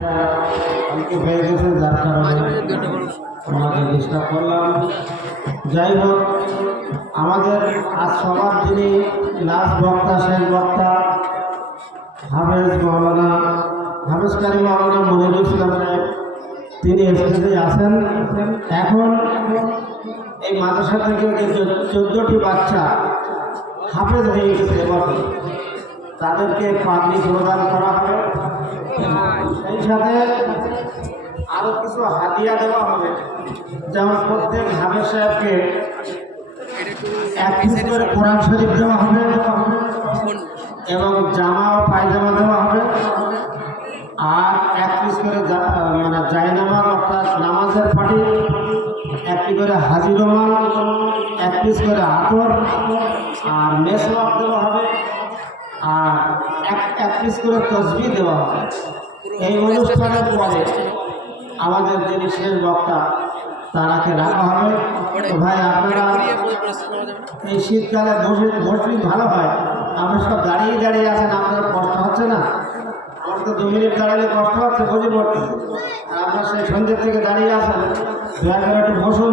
অল্প হয়ে গেছে, যার কারণে ওনাকে ডিস্টার্ব করলাম। যাই হোক, আমাদের আজ সবার যিনি লাস্ট বক্তা, শেষ বক্তা হাফেজ কারি মাওলানা মনিরুল ইসলাম সাহেব, তিনি স্টেজে আছেন। এখন এই মাদ্রাসা থেকে যে 14টি বাচ্চা হাফেজ হয়ে গেছে এবছর, তাদেরকে পাগড়ি প্রদান করা হবে। সেই সাথে আরও কিছু হাদিয়া দেওয়া হবে, যেমন প্রত্যেক হাফেজ সাহেবকে 1 পিস করে কোরআন শরীফ দেওয়া হবে এবং জামা ও পায়জামা দেওয়া হবে। আর 1 পিস করে জায়নামাজ অর্থাৎ নামাজের পাটি, 1টি করে হাজি রুমাল, 1 পিস করে আতর আর মেসওয়াক দেওয়া হবে, আর 1 পিস করে তসবিহ দেওয়া হবে। এই অনুষ্ঠানের পরে আমাদের যিনি শেষ বক্তা তারাকে রাখা হবে। তো ভাই, আপনারা এই শীতকালে বসবি ভালো হয়, আমরা সব দাঁড়িয়ে দাঁড়িয়ে আছেন, আপনার কষ্ট হচ্ছে না? আমার তো 2 মিনিট দাঁড়ালে কষ্ট হচ্ছে, বসে পড়তে। আর আপনার সেই সন্ধ্যের থেকে দাঁড়িয়ে আছেন, দয়া করে একটু বসুন।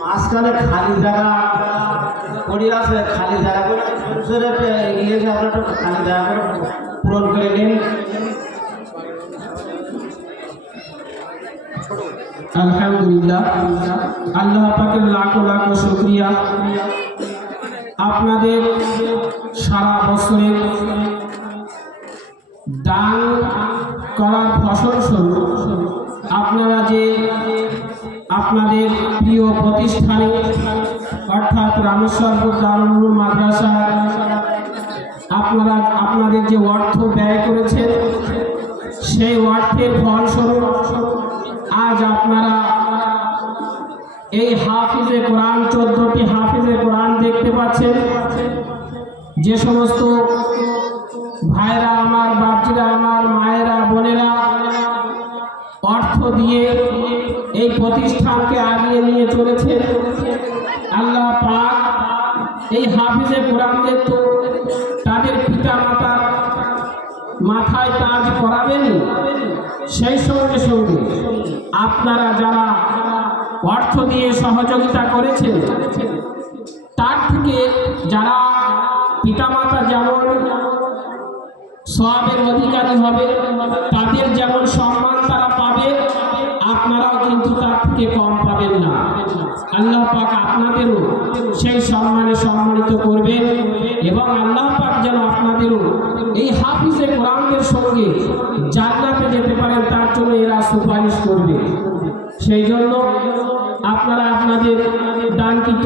মাঝখানে খালি জায়গা পড়ে আছে, খালি জায়গা করে এগিয়ে এসে আপনার একটু খালি জায়গা করে পূরণ করে নিন। আলহামদুলিল্লাহ, আল্লাহ পাকের লাখো লাখো শুকরিয়া। আপনাদের সারা বছরের দান করার ফসল স্বরূপ আপনারা যে আপনাদের প্রিয় প্রতিষ্ঠানে অর্থাৎ রামেশ্বরপুর দারুল উলুম মাদ্রাসা আপনাদের যে অর্থ ব্যয় করেছেন, সেই অর্থের ফলস্বরূপ আজ আপনারা এই হাফিজে কোরআন 14টি হাফিজে কোরআন দেখতে পাচ্ছেন। যে সমস্ত ভাইরা আমার, বাচ্চারা আমার, মায়েরা, বোনেরা অর্থ দিয়ে এই প্রতিষ্ঠানকে আগিয়ে নিয়ে চলেছেন, আল্লাহ পাক এই হাফিজে কোরআনদের তো তাদের পিতা মাতার মাথায় তাজ করাবেন, সেই সঙ্গে সঙ্গে আপনারা যারা অর্থ দিয়ে সহযোগিতা করেছেন, তার থেকে যারা পিতামাতা যেমন সওয়াবের অধিকারী হবে, তাদের যেমন সম্মান তারা পাবে, আপনারাও কিন্তু তার থেকে কম পাবেন না। আল্লাহ পাক আপনাদেরও সেই সম্মানে সম্মানিত করবেন এবং আল্লাহ পাক যেন আপনাদেরও এই হাফিজে কোরআনের সঙ্গে জান্নাতে যেতে পারেন, তার জন্য এরা সুপারিশ করবে। সেই জন্য আপনারা আপনাদের দানকৃত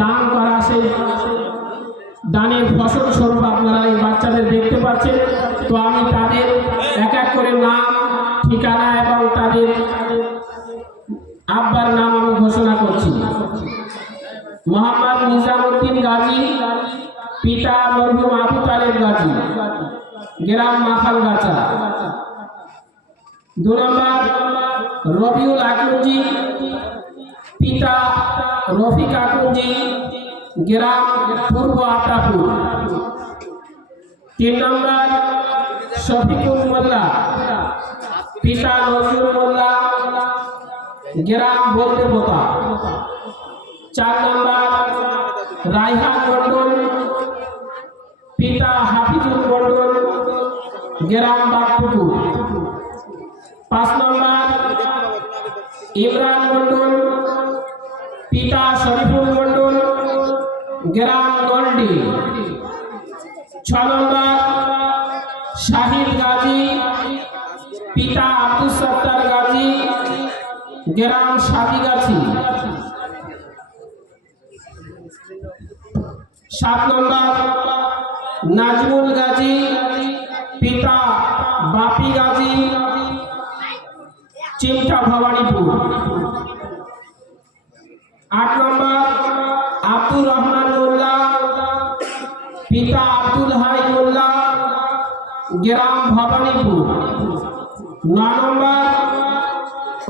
দান করা সেই দানের ফসল স্বরূপ আপনারা এই বাচ্চাদের দেখতে পাচ্ছেন। তো আমি তাদের এক এক করে নাম, ঠিকানা এবং তাদের আব্বার নাম আমি ঘোষণা করছি। মোহাম্মদ নিজামুদ্দিন গাজী, পিতা মরহুম আবু তালেব গাজী, গ্রাম মাখালগাছা। 2 নম্বর রবিউল আকুঞ্জি, পিতা রফিক আকুঞ্জি, গ্রাম পূর্ব আতাপুর। 3 নম্বর শফিকুল মোল্লা, পিতা নজরুল মোল্লা, গ্রাম বলদেপোতা। 4 নম্বর রায়হান মন্ডল, পিতা হাফিজুল মন্ডল, গ্রাম বাগপুকুর। 5 নম্বর ইমরান মন্ডল, পিতা শরীফুল মন্ডল, গ্রাম গন্ডি। 6 নম্বর শাহিদ গাজী, পিতা আব্দুল সত্তার গাজী, গ্রাম সাদিগাছি। 7 নম্বর নাজমুল গাজী, পিতা বাপি গাজী, চিমটা ভবানীপুর। 8 নম্বর আব্দুর রহমান মোল্লা, পিতা আব্দুল হাই মোল্লা, গ্রাম ভবানীপুর। 9 নম্বর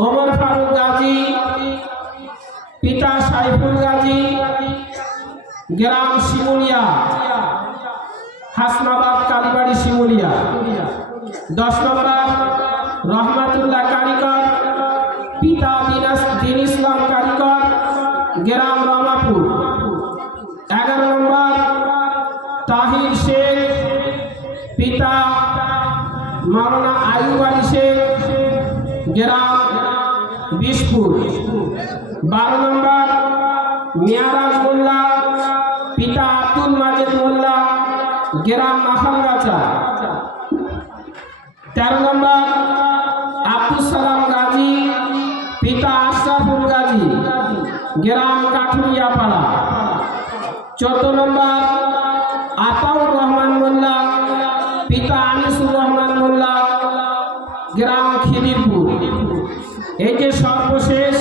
ওমর ফারুক গাজী, পিতা সাইফুল গাজী, গ্রাম শিমুলিয়া। হাসনাবাদ কালীবাড়ি শিমুলিয়া। 10 নম্বর রহমাতুল্লাহ কারিগর, পিতা দিন ইসলাম কারিগর, গ্রাম রামাপুর। 11 নম্বর তাহির শেখ, পিতা মাওলানা আইয়ুব আলী শেখ, গ্রাম বিশপুর। 12 নম্বর মিয়ারাজ মোল্লা, পিতা আব্দুল মাজেদ মোল্লা, গ্রাম মাখানগাছা। 13 নম্বর আব্দুল সালাম গাজী, পিতা আশরাফুল গাজী, গ্রাম কাঠুরিয়াপাড়া। 14 নম্বর আতাউর রহমান মোল্লা, পিতা আনিসুর রহমান মোল্লা, গ্রাম খিদিরপুর। এই যে সর্বশেষ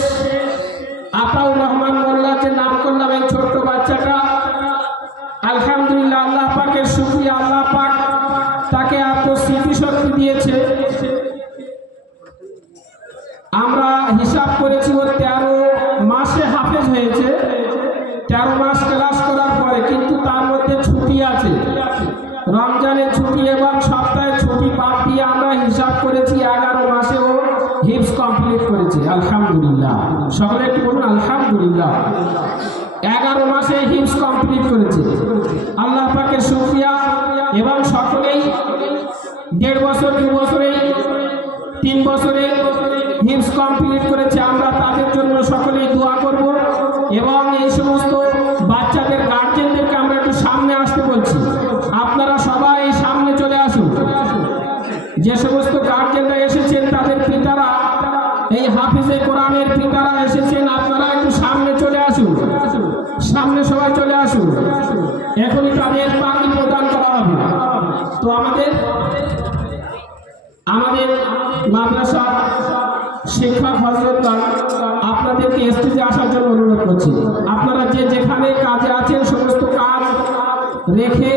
আতাউর রহমান মোল্লা যে নাম করলাম, এই ছোট্ট বাচ্চাটা, আলহামদুলিল্লাহ আল্লাহ পাকের শুকরিয়া, আল্লাহ পাক তাকে এত স্মৃতিশক্তি দিয়েছে। আমরা হিসাব করেছি ওর 13 মাসে হাফেজ হয়েছে, 13 মাস ক্লাস করার পরে, কিন্তু তার মধ্যে ছুটি আছে, রমজানের ছুটি এবং সপ্তাহের ছুটি বাদ দিয়ে আমরা হিসাব করেছি 11 মাসে ও হিফজ কমপ্লিট করেছে। আলহামদুলিল্লাহ, সকলে একটু বলুন আলহামদুলিল্লাহ। 11 মাসে হিফজ কমপ্লিট করেছে, আল্লাহ পাকের শুকরিয়া। এবং সকলেই 1.5 বছর 2 বছরে 3 বছরে হিফজ কমপ্লিট করেছে। আমরা তাদের জন্য সকলেই দোয়া করব এবং এই সমস্ত বাচ্চাদের গার্জেনদেরকে আমরা একটু সামনে আসতে বলছি। আপনারা সবাই সামনে চলে আসুন। যে সমস্ত গার্জেনরা এসেছেন তাদের পিতারা, এই হাফিজে কোরআনের পিতারা এসেছেন, আপনারা একটু সামনে চলে আসুন, সামনে সবাই চলে আসুন। এখনই তাদের পাখি প্রদান করা হবে। তো আমাদের মাদ্রাসা শিক্ষক হযরতগণ আপনাদেরকে স্টেজে আসার জন্য অনুরোধ করছি। আপনারা যে যেখানে কাজে আছেন সমস্ত কাজ রেখে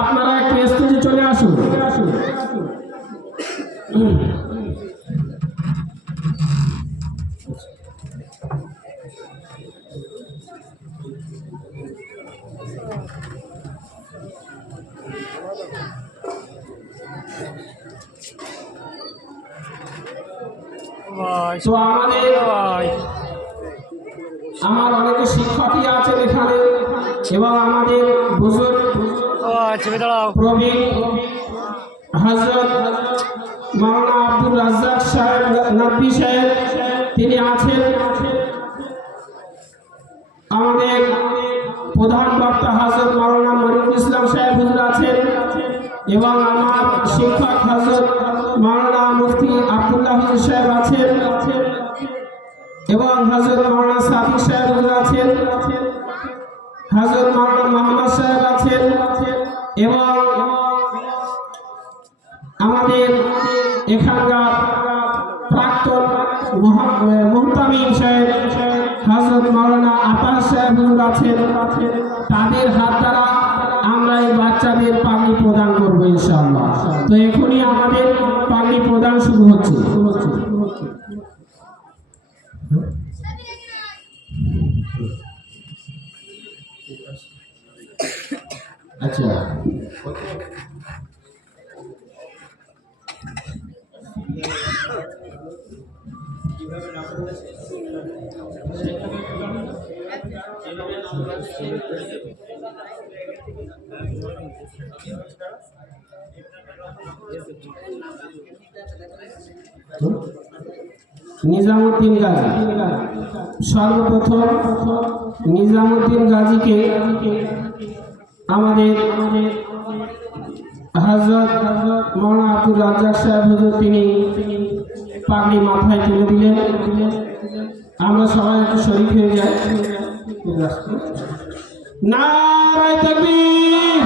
আপনারা একটু স্টেজে চলে আসুন। তো আমার অনেকে শিক্ষকই আছেন এখানে এবং আমাদের বুজুর্গ প্রবীণ হযরত মাওলানা আব্দুল রাজ্জাক সাহেব নদভী সাহেব তিনি আছেন। আমাদের প্রধান বক্তা হযরত মাওলানা মনিরুল ইসলাম সাহেব হুজুর আছেন এবং আমার শিক্ষক হযরত মাওলানা মুফতি আব্দুল্লাহ হুজুর সাহেব আছেন এবং হযরত মাওলানা সাদিক সাহেব হুজুর আছেন, হযরত মাওলানা মোহাম্মদ সাহেব আছেন এবং আমাদের এখানকার প্রাক্তন মুহতামিম সাহেব হযরত মাওলানা আতার সাহেব হুজুর আছেন। তাদের হাত দ্বারা আমরা এই বাচ্চাদের পাগড়ি প্রদান করবো ইনশাআল্লাহ। তো এখনই আমাদের পাগড়ি প্রদান শুরু হচ্ছে। আচ্ছা, নিজামুদ্দিন গাজী, সর্বপ্রথম নিজামুদ্দিন গাজীকে আমাদের হযরত মাওলানা আব্দুল রাজ্জাক সাহেব হুজুর তিনি পাগড়ি মাথায় তুলে দিলেন। আমরা সবাই একটু শরীক হয়ে যাই। নারায়ে তাকবীর,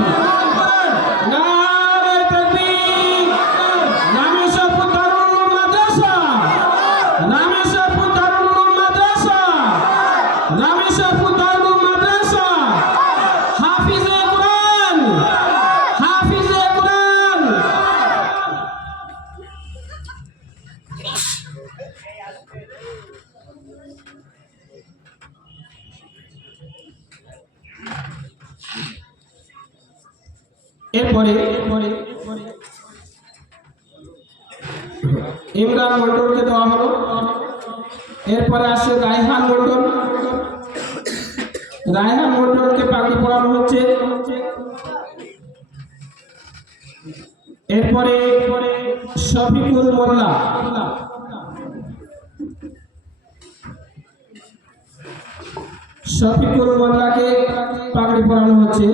নারায়ে তাকবীর। রামেশ্বরপুর দারুল উলুম মাদ্রাসা, রামেশ্বরপুর দারুল উলুম মাদ্রাসা, রামেশ্বরপুর দারুল উলুম মাদ্রাসা। হাফিজে কোরআন, হাফিজে কোরআন। এরপরে ইমরান মন্ডলকে দেওয়া হলো। এরপরে আসে রায়হান মন্ডল। রায়হান মন্ডলকে পাগড়ি পরানো হচ্ছে। এরপরে শফিকুল মোল্লা। শফিকুল মোল্লাকে পাগড়ি পরানো হচ্ছে।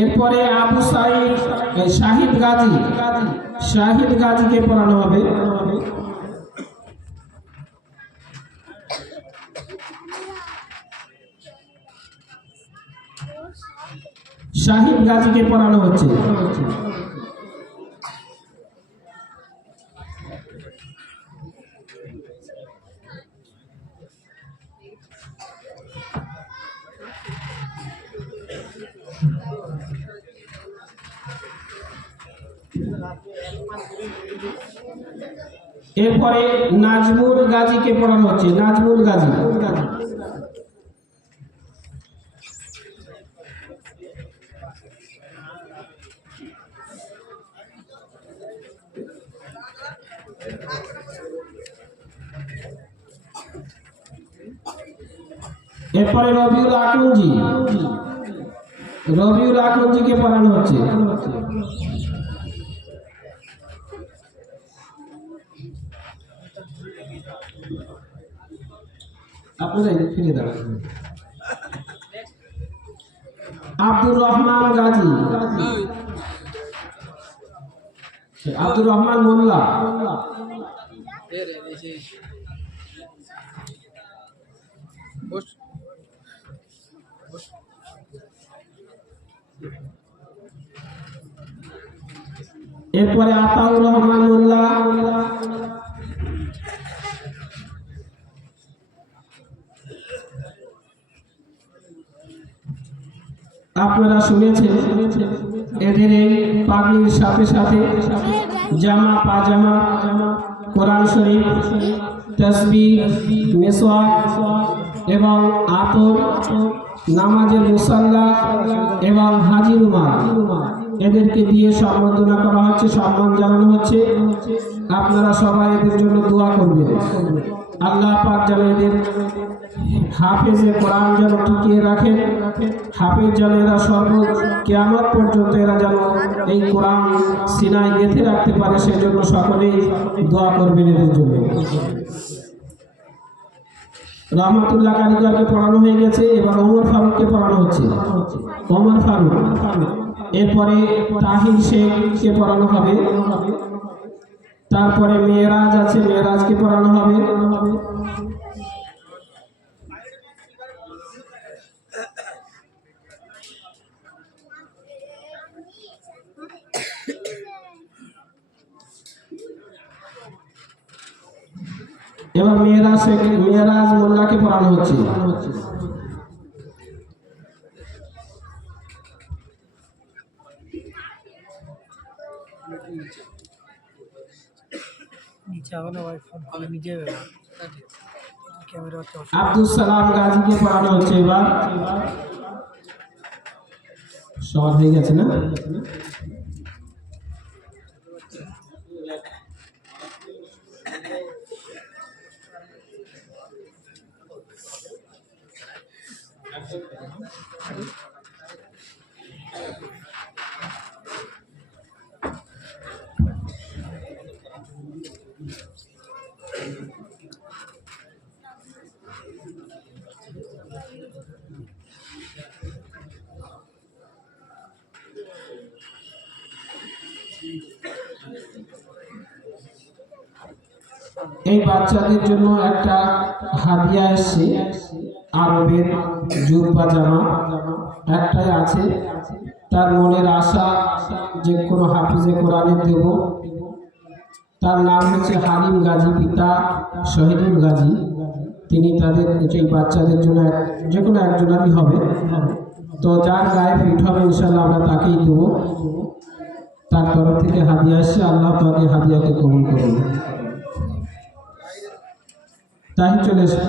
এরপরে আবু সাইদ শাহিদ গাজী। শাহিদ গাজীকে পড়ানো হবে। শাহিদ গাজীকে পড়ানো হচ্ছে। এরপরে নাজমুল গাজীকে পড়ানো হচ্ছে। নাজমুল গাজী। এরপরে রবিউল আকরঞ্জি। রবিউল আকরঞ্জিকে পড়ানো হচ্ছে। আপনারা ফিরে দাঁড়ান। আব্দুর রহমান গাজী। আব্দুর রহমান মোল্লা। এরপরে আতাউর রহমান মোল্লা। আপনারা শুনেছেন এদের এই পাগড়ির সাথে সাথে জামা পাজামা, কোরআন শরীফ, তাসবিহ, মিসওয়াক এবং আতর, নামাজের মুসাল্লা এবং হাজি রুমাল এদেরকে দিয়ে সম্বর্ধনা করা হচ্ছে, সম্মান জানানো হচ্ছে। আপনারা সবাই এদের জন্য দোয়া করবেন। আল্লাহ পাক যেন এদের হাফেজে কোরআন যেন টিকিয়ে রাখেন। হাফেজ যেন এরা কিয়ামত পর্যন্ত এরা যেন এই কোরআন সিনায় গেঁথে রাখতে পারে, সেজন্য সকলেই দোয়া করবেন এদের জন্য। রহমতুল্লাহ কারিগরকে পড়ানো হয়ে গেছে। এবার ওমর ফারুককে পড়ানো হচ্ছে। ওমর ফারুক। এরপরে তাহির শেখকে পড়ানো হবে। তারপরে মেয়েরাজ আছে, মেয়েরাজকে পড়ানো হবে। এবার মেয়েরাজ মোল্লাকে পড়ানো হচ্ছে। আব্দুল সালাম গাজীকে পড়ানো হচ্ছে। এবার সবার হয়ে গেছে না? এই বাচ্চাদের জন্য একটা হাদিয়া এসছে, আরবের জুব্বা জামা একটাই আছে। তার মনের আশা যে কোনো হাফিজে কোরআনে দেব। তার নাম হচ্ছে হালিম গাজী, পিতা শহীদুল গাজী। তিনি তাদের এই বাচ্চাদের জন্য যে কোনো একজনেরই হবে। তো যার গায়ে ফিট হবে ইনশাল্লাহ আমরা তাকেই দেবো। তার তরফ থেকে হাদিয়া এসছে। আল্লাহ তাকে হাদিয়াকে কবুল করুন। তাই চলে এসে